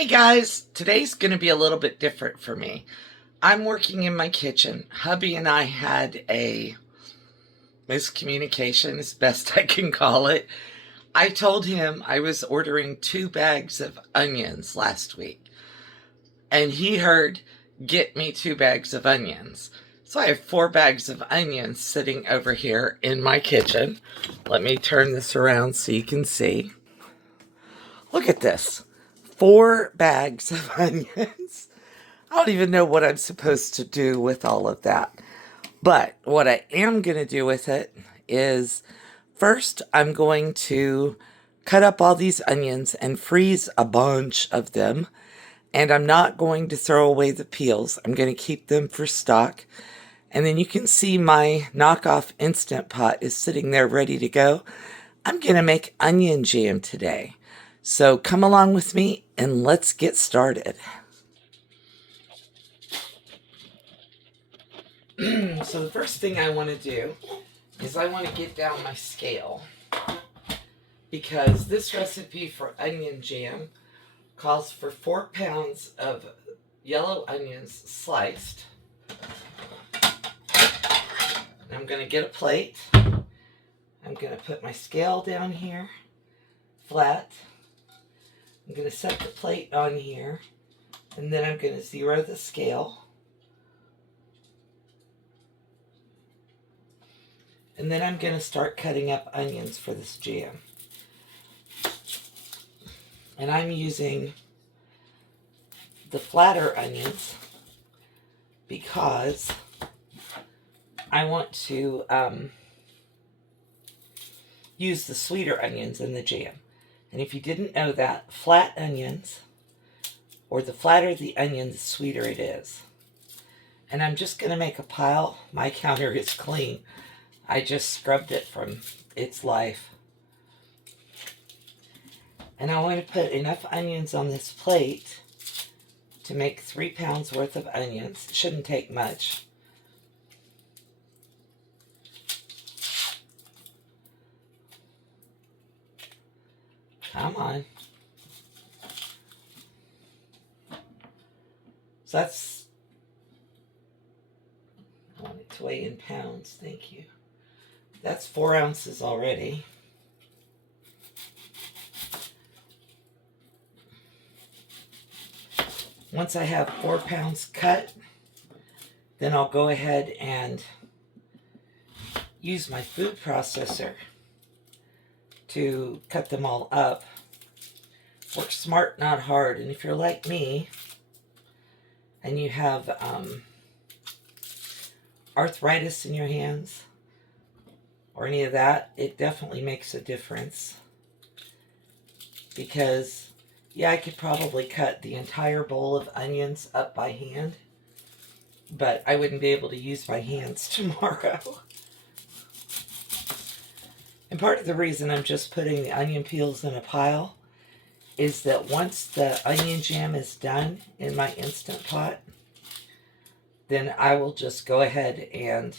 Hey guys, today's going to be a little bit different for me. I'm working in my kitchen. Hubby and I had a miscommunication, as best I can call it. I told him I was ordering 2 bags of onions last week, and he heard, "Get me 2 bags of onions." So I have 4 bags of onions sitting over here in my kitchen. Let me turn this around so you can see. Look at this. 4 bags of onions. I don't even know what I'm supposed to do with all of that. But what I am going to do with it is, first I'm going to cut up all these onions and freeze a bunch of them. And I'm not going to throw away the peels. I'm going to keep them for stock. And then you can see my knockoff Instant Pot is sitting there ready to go. I'm going to make onion jam today. So come along with me and let's get started. So the first thing I want to do is I want to get down my scale, because this recipe for onion jam calls for 4 pounds of yellow onions sliced. And I'm going to get a plate. I'm going to put my scale down here, flat. I'm going to set the plate on here, and then I'm going to zero the scale. And then I'm going to start cutting up onions for this jam. And I'm using the flatter onions because I want to use the sweeter onions in the jam. And if you didn't know that, flat onions, or the flatter the onion, the sweeter it is. And I'm just going to make a pile. My counter is clean. I just scrubbed it from its life. And I want to put enough onions on this plate to make 3 pounds worth of onions. It shouldn't take much. Come on. So that's, I want it to weigh in pounds, thank you. That's 4 ounces already. Once I have 4 pounds cut, then I'll go ahead and use my food processor to cut them all up. Work smart, not hard. And if you're like me and you have arthritis in your hands or any of that, it definitely makes a difference. Because, yeah, I could probably cut the entire bowl of onions up by hand, but I wouldn't be able to use my hands tomorrow. And part of the reason I'm just putting the onion peels in a pile is that once the onion jam is done in my Instant Pot, then I will just go ahead and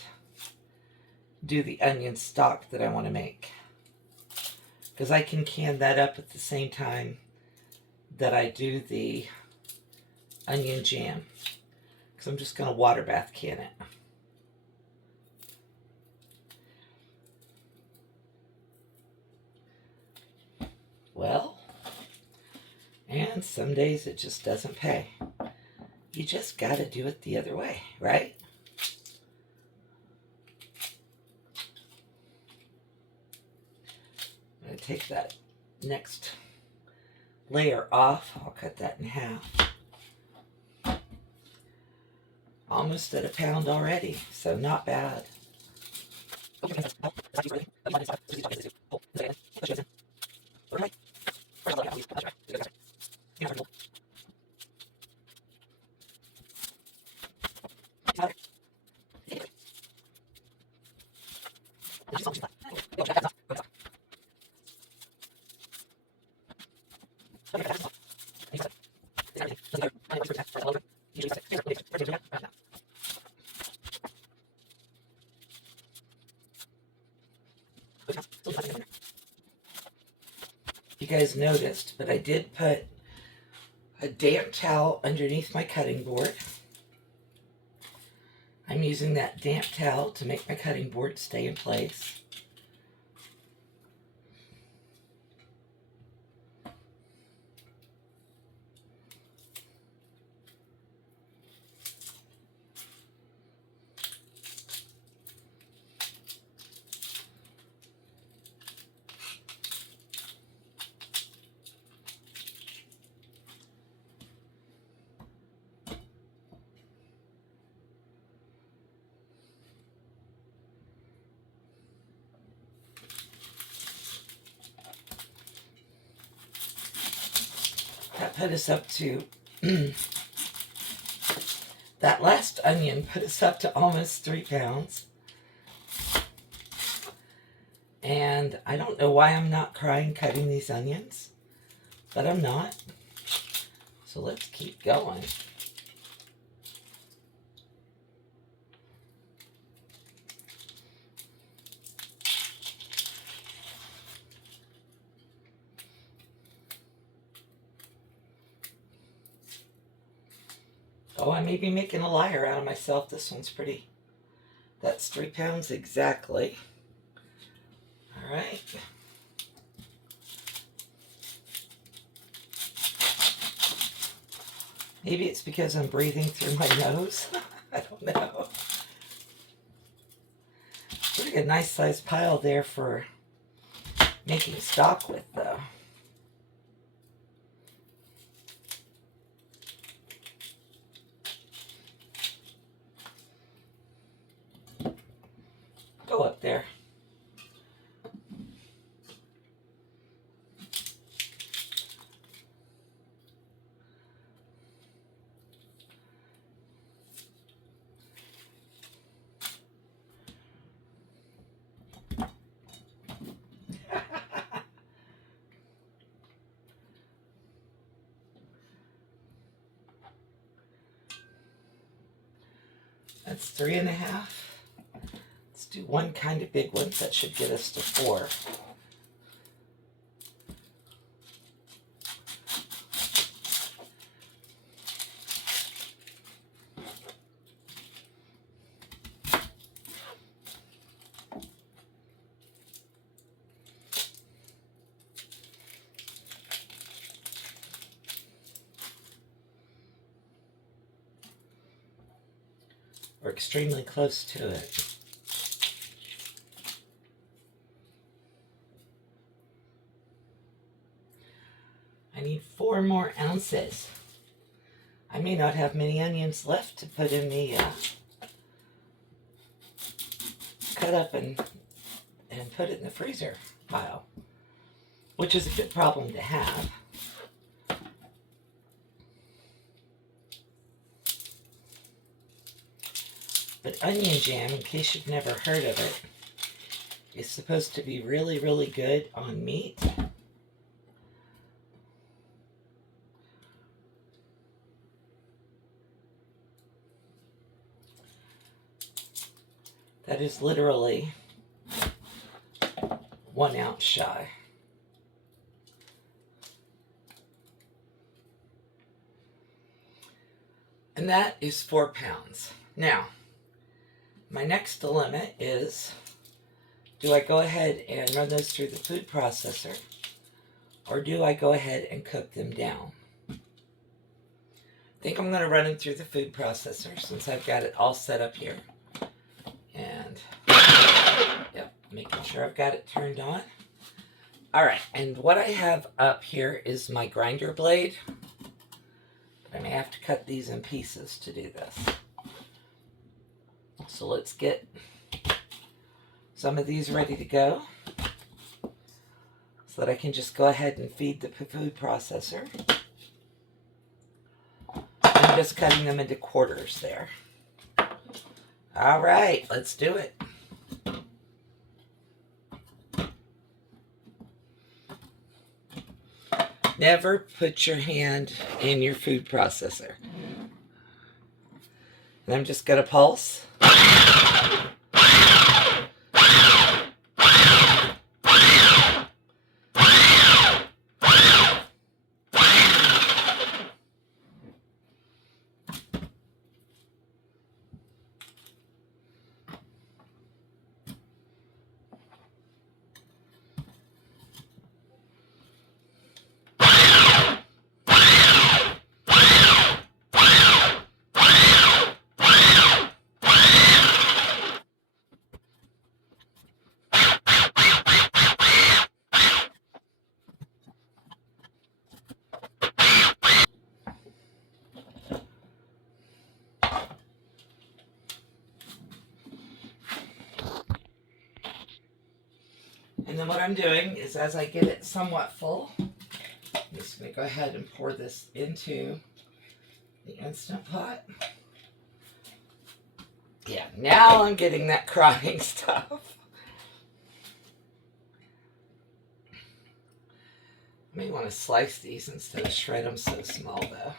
do the onion stock that I want to make. Because I can can that up at the same time that I do the onion jam. Because I'm just going to water bath can it. Well, and some days it just doesn't pay. You just got to do it the other way, right? I'm going to take that next layer off. I'll cut that in half. Almost at 1 pound already, so not bad. You guys noticed, but I did put a damp towel underneath my cutting board. I'm using that damp towel to make my cutting board stay in place. That put us up to, that last onion put us up to almost 3 pounds. And I don't know why I'm not crying cutting these onions, but I'm not. So let's keep going. Oh, I may be making a liar out of myself. This one's pretty. That's 3 pounds exactly. All right. Maybe it's because I'm breathing through my nose. I don't know. Pretty a nice sized pile there for making stock with, though. Go up there. That's 3.5. Let's do one kind of big one. That should get us to 4. We're extremely close to it. I need 4 more ounces. I may not have many onions left to put in the cut up and put it in the freezer pile, which is a good problem to have. But onion jam, in case you've never heard of it, is supposed to be really, really good on meat. That is literally 1 ounce shy. And that is 4 pounds. Now, my next dilemma is, do I go ahead and run those through the food processor, or do I go ahead and cook them down? I think I'm going to run them through the food processor since I've got it all set up here. And, yep, making sure I've got it turned on. All right, and what I have up here is my grinder blade. I may have to cut these in pieces to do this. So let's get some of these ready to go so that I can just go ahead and feed the food processor. I'm just cutting them into quarters there. All right, let's do it. Never put your hand in your food processor. And I'm just going to pulse. then what I'm doing is, as I get it somewhat full, I'm just going to go ahead and pour this into the Instant Pot. Yeah, now I'm getting that crying stuff. I may want to slice these instead of shred them so small, though.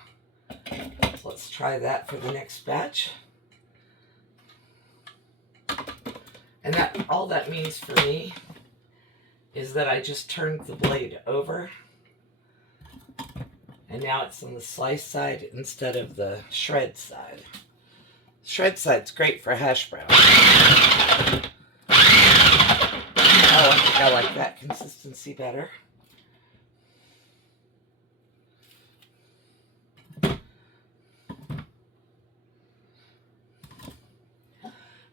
So let's try that for the next batch. And that all that means for me is that I just turned the blade over, and now it's on the slice side instead of the shred side. Shred side's great for hash browns. Oh, I think I like that consistency better.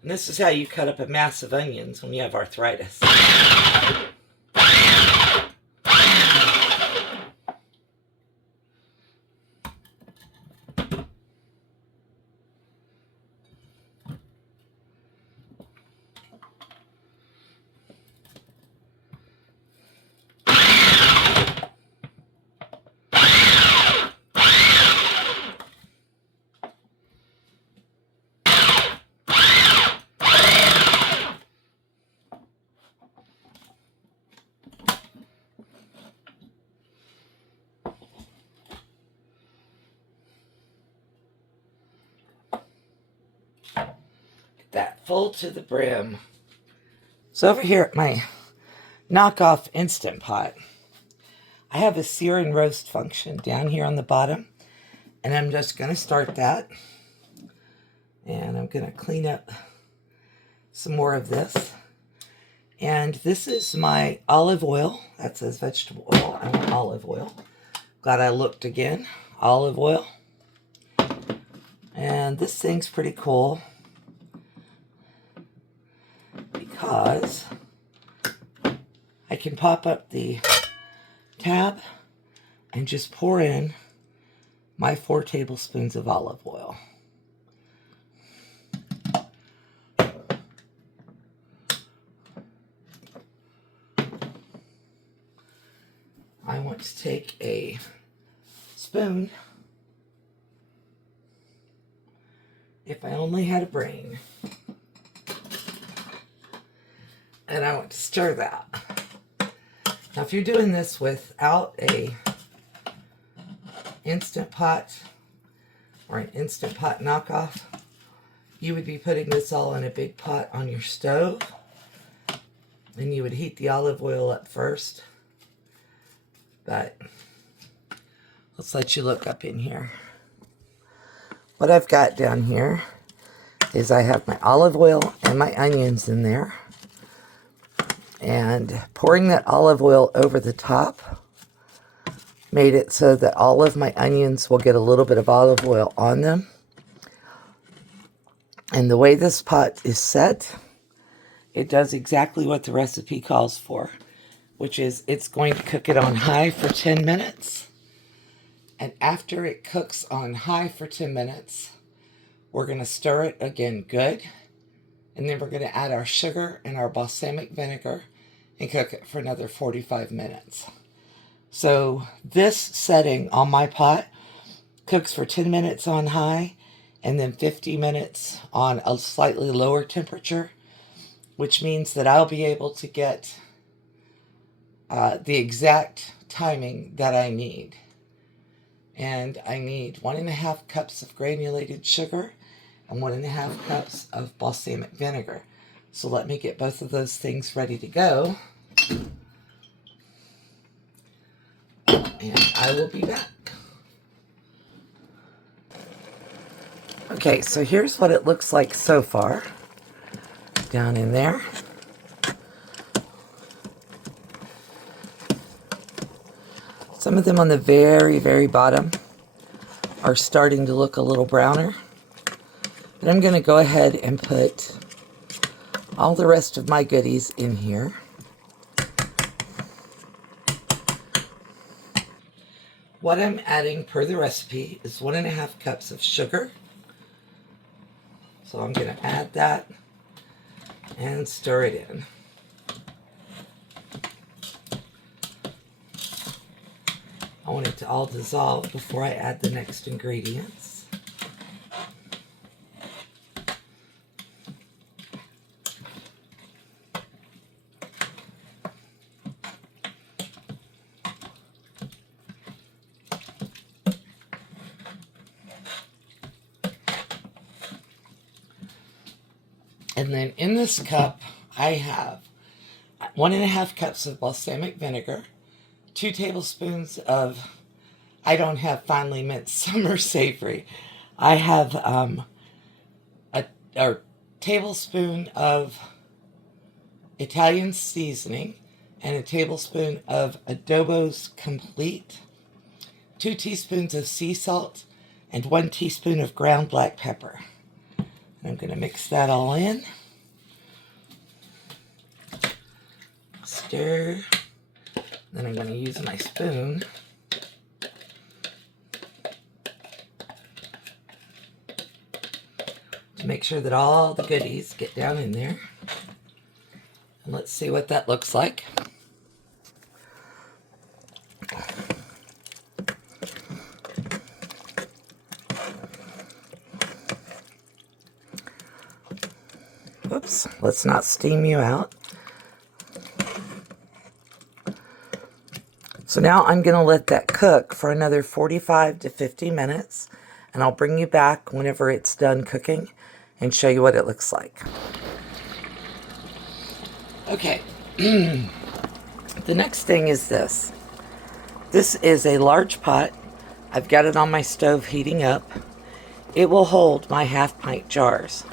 And this is how you cut up a mass of onions when you have arthritis. That full to the brim. So over here at my knockoff Instant Pot, I have a sear and roast function down here on the bottom, and I'm just going to start that, and I'm going to clean up some more of this. And this is my olive oil. That says vegetable oil. I want olive oil. Glad I looked again. Olive oil. And this thing's pretty cool because I can pop up the tab and just pour in my 4 tablespoons of olive oil. I want to take a spoon, if I only had a brain, and I want to stir that. Now, if you're doing this without a Instant Pot or an Instant Pot knockoff, you would be putting this all in a big pot on your stove, and you would heat the olive oil up first. But let's let you look up in here. What I've got down here is I have my olive oil and my onions in there. And pouring that olive oil over the top made it so that all of my onions will get a little bit of olive oil on them. And the way this pot is set, it does exactly what the recipe calls for, which is it's going to cook it on high for 10 minutes. And after it cooks on high for 10 minutes, we're going to stir it again good. And then we're going to add our sugar and our balsamic vinegar and cook it for another 45 minutes. So this setting on my pot cooks for 10 minutes on high and then 50 minutes on a slightly lower temperature, which means that I'll be able to get the exact timing that I need. And I need 1.5 cups of granulated sugar and 1.5 cups of balsamic vinegar. So let me get both of those things ready to go. And I will be back. Okay, so here's what it looks like so far. Down in there. Some of them on the very, very bottom are starting to look a little browner. But I'm going to go ahead and put all the rest of my goodies in here. What I'm adding per the recipe is 1.5 cups of sugar. So I'm going to add that and stir it in. I want it to all dissolve before I add the next ingredients. And then in this cup, I have 1.5 cups of balsamic vinegar, 2 tablespoons of, I don't have finely minced summer savory. I have a tablespoon of Italian seasoning and a tablespoon of Adobo's Complete, 2 teaspoons of sea salt, and 1 teaspoon of ground black pepper. I'm going to mix that all in. Stir. Then I'm going to use my spoon to make sure that all the goodies get down in there. And let's see what that looks like. Oops, let's not steam you out. So now I'm going to let that cook for another 45 to 50 minutes, and I'll bring you back whenever it's done cooking and show you what it looks like. Okay, the next thing is this. This is a large pot. I've got it on my stove heating up. It will hold my half-pint jars.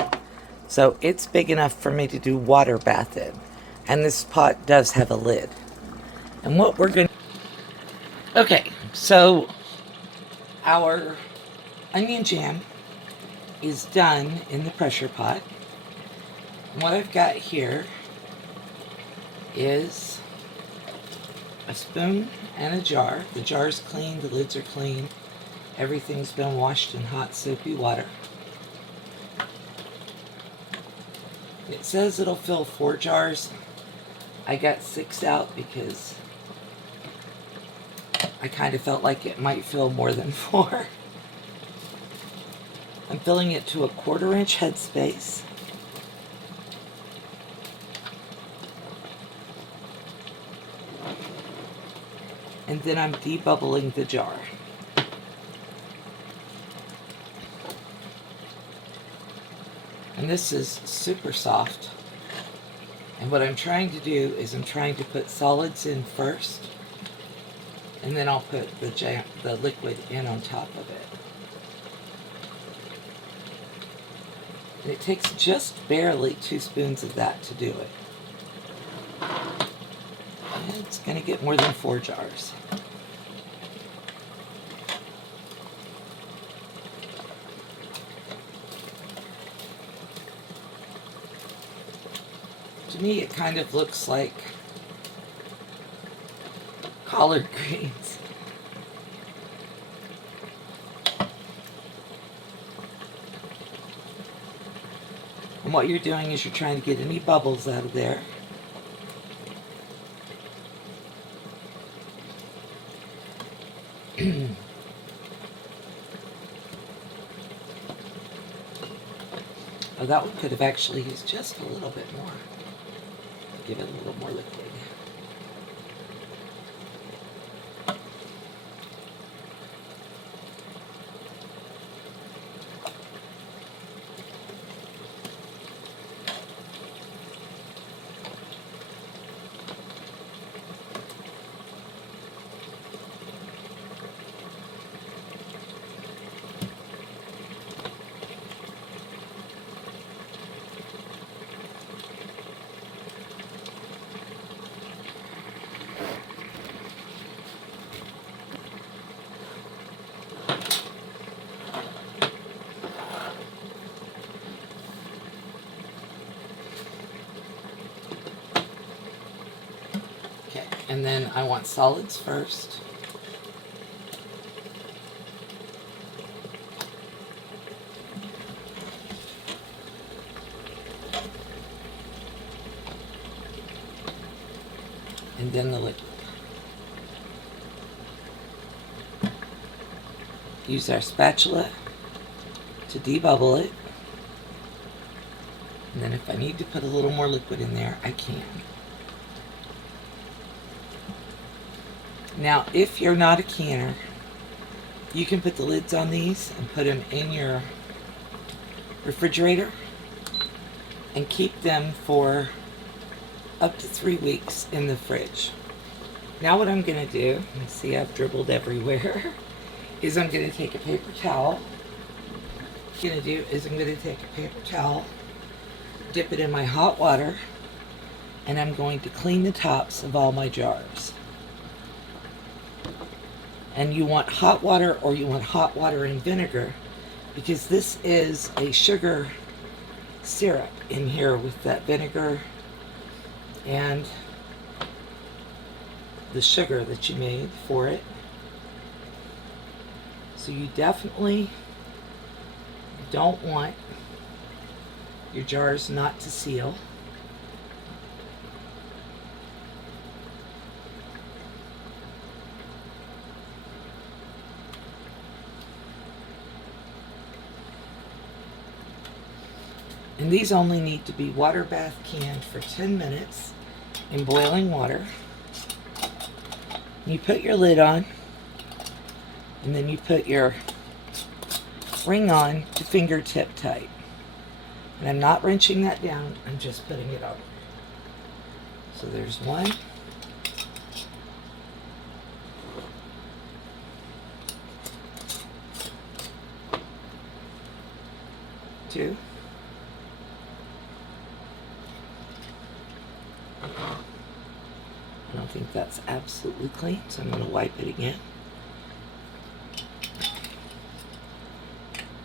So it's big enough for me to do water bath in. And this pot does have a lid. And what we're going to... Okay, so our onion jam is done in the pressure pot. And what I've got here is a spoon and a jar. The jar's clean, the lids are clean. Everything's been washed in hot soapy water. It says it'll fill 4 jars. I got 6 out because I kind of felt like it might fill more than 4. I'm filling it to a 1/4 inch headspace. And then I'm debubbling the jar. And this is super soft. And what I'm trying to do is I'm trying to put solids in first, and then I'll put the liquid in on top of it. And it takes just barely 2 spoons of that to do it. And it's going to get more than 4 jars. To me, it kind of looks like collard greens. And what you're doing is you're trying to get any bubbles out of there. Oh, that one could have actually used just a little bit more. Give it a little more liquid. And then I want solids first. And then the liquid. use our spatula to debubble it. And then if I need to put a little more liquid in there, I can. Now, if you're not a canner, you can put the lids on these and put them in your refrigerator and keep them for up to 3 weeks in the fridge. Now what I'm going to do, you see I've dribbled everywhere, is I'm going to take a paper towel. What I'm going to do is I'm going to take a paper towel, dip it in my hot water, and I'm going to clean the tops of all my jars. And you want hot water, or you want hot water and vinegar, because this is a sugar syrup in here with that vinegar and the sugar that you made for it. So you definitely don't want your jars not to seal. And these only need to be water bath canned for 10 minutes in boiling water. You put your lid on, and then you put your ring on to fingertip tight. And I'm not wrenching that down, I'm just putting it on. So there's 1. 2. I don't think that's absolutely clean, so I'm going to wipe it again.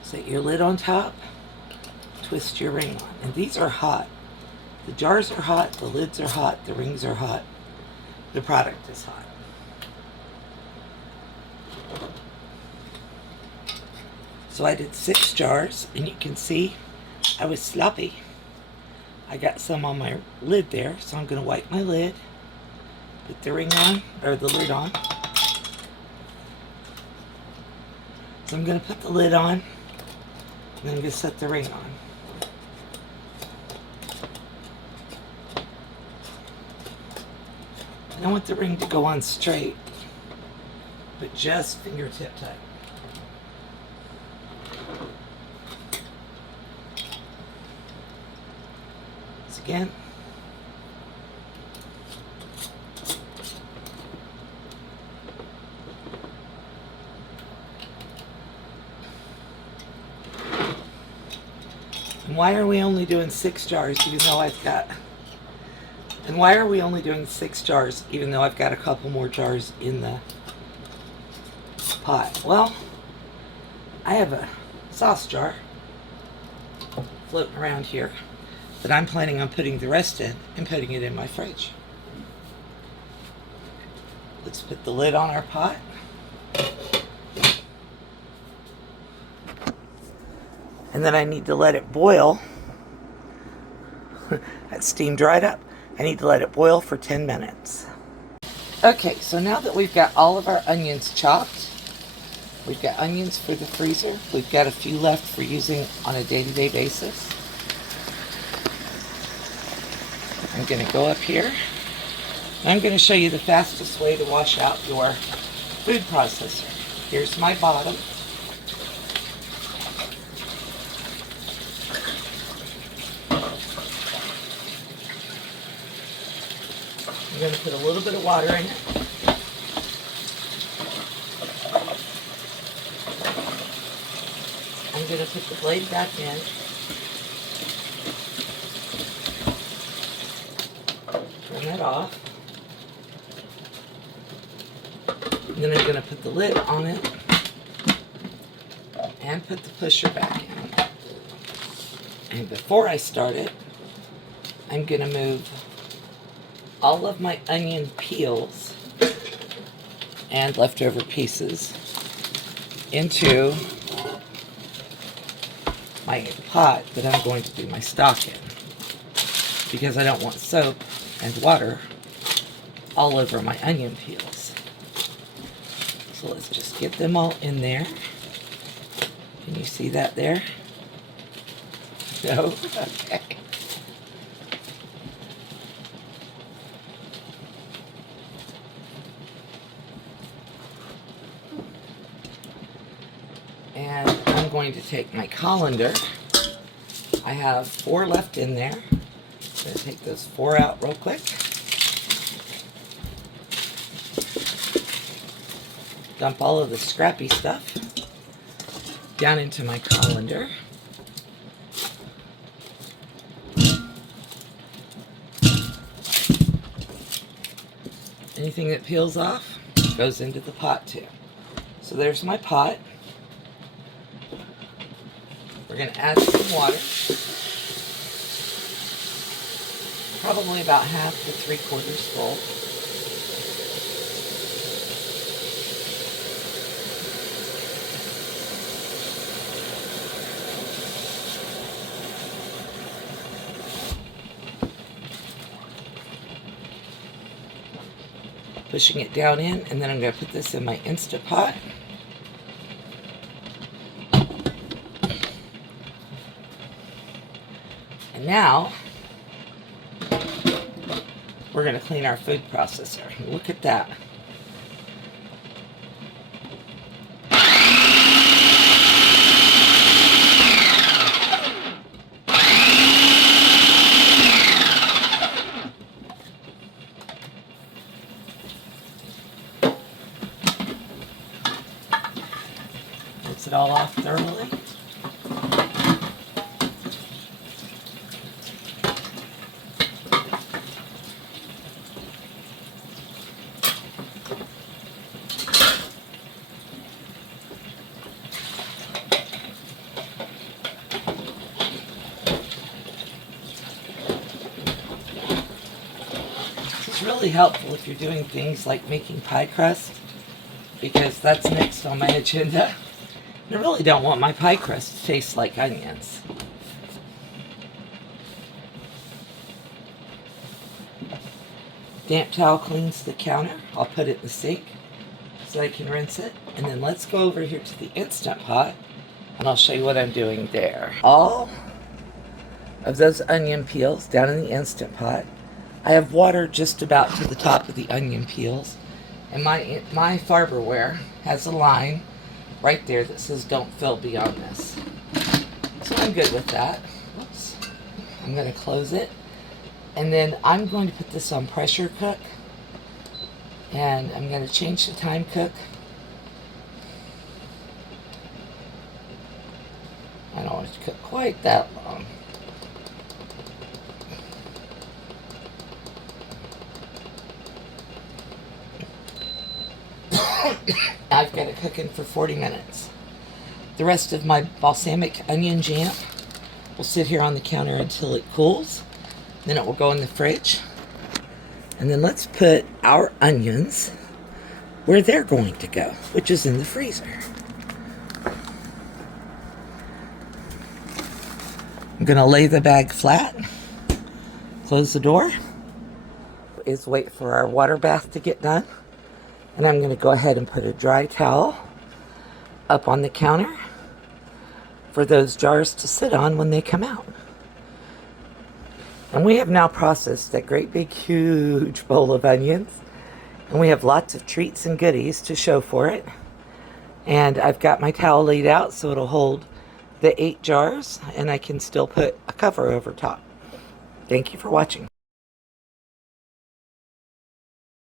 Set your lid on top, twist your ring on. And these are hot. The jars are hot, the lids are hot, the rings are hot, the product is hot. So I did 6 jars, and you can see I was sloppy. I got some on my lid there, so I'm going to wipe my lid, put the ring on, or the lid on. So I'm going to put the lid on, and then I'm going to set the ring on. I don't want the ring to go on straight, but just fingertip tight. Again. And why are we only doing 6 jars even though I've got... And why are we only doing 6 jars even though I've got a couple more jars in the pot? Well, I have a sauce jar floating around here that I'm planning on putting the rest in and putting it in my fridge. Let's put the lid on our pot. And then I need to let it boil. That steam dried up. I need to let it boil for 10 minutes. Okay, so now that we've got all of our onions chopped, we've got onions for the freezer. We've got a few left for using on a day-to-day basis. I'm going to go up here. I'm going to show you the fastest way to wash out your food processor. Here's my bottom. I'm going to put a little bit of water in it. I'm going to put the blade back in. Turn that off. And then I'm going to put the lid on it and put the pusher back in. And before I start it, I'm going to move all of my onion peels and leftover pieces into my pot that I'm going to do my stock in, because I don't want soap and water all over my onion peels. So let's just get them all in there. you see that there? No? Okay. And I'm going to take my colander. I have 4 left in there. I'm going to take those 4 out real quick. Dump all of the scrappy stuff down into my colander. Anything that peels off goes into the pot too. So there's my pot. We're going to add some water. Probably about half to 3/4 full. Pushing it down in, and then I'm going to put this in my Instant Pot. And now, we're going to clean our food processor. Look at that. Rinse it all off thoroughly. It's really helpful if you're doing things like making pie crust, because that's next on my agenda. I really don't want my pie crust to taste like onions. Damp towel cleans the counter. I'll put it in the sink so I can rinse it. And then let's go over here to the Instant Pot and I'll show you what I'm doing there. All of those onion peels down in the Instant Pot. I have water just about to the top of the onion peels. And my Farberware has a line right there that says don't fill beyond this. So I'm good with that. Oops. I'm going to close it. And then I'm going to put this on pressure cook. And I'm going to change the time cook. I don't want it to cook quite that long. I've got it cooking for 40 minutes. The rest of my balsamic onion jam will sit here on the counter until it cools. Then it will go in the fridge. And then let's put our onions where they're going to go, which is in the freezer. I'm going to lay the bag flat, close the door, wait for our water bath to get done. And I'm going to go ahead and put a dry towel up on the counter for those jars to sit on when they come out. And we have now processed that great big huge bowl of onions. And we have lots of treats and goodies to show for it. And I've got my towel laid out so it'll hold the 8 jars. And I can still put a cover over top. Thank you for watching.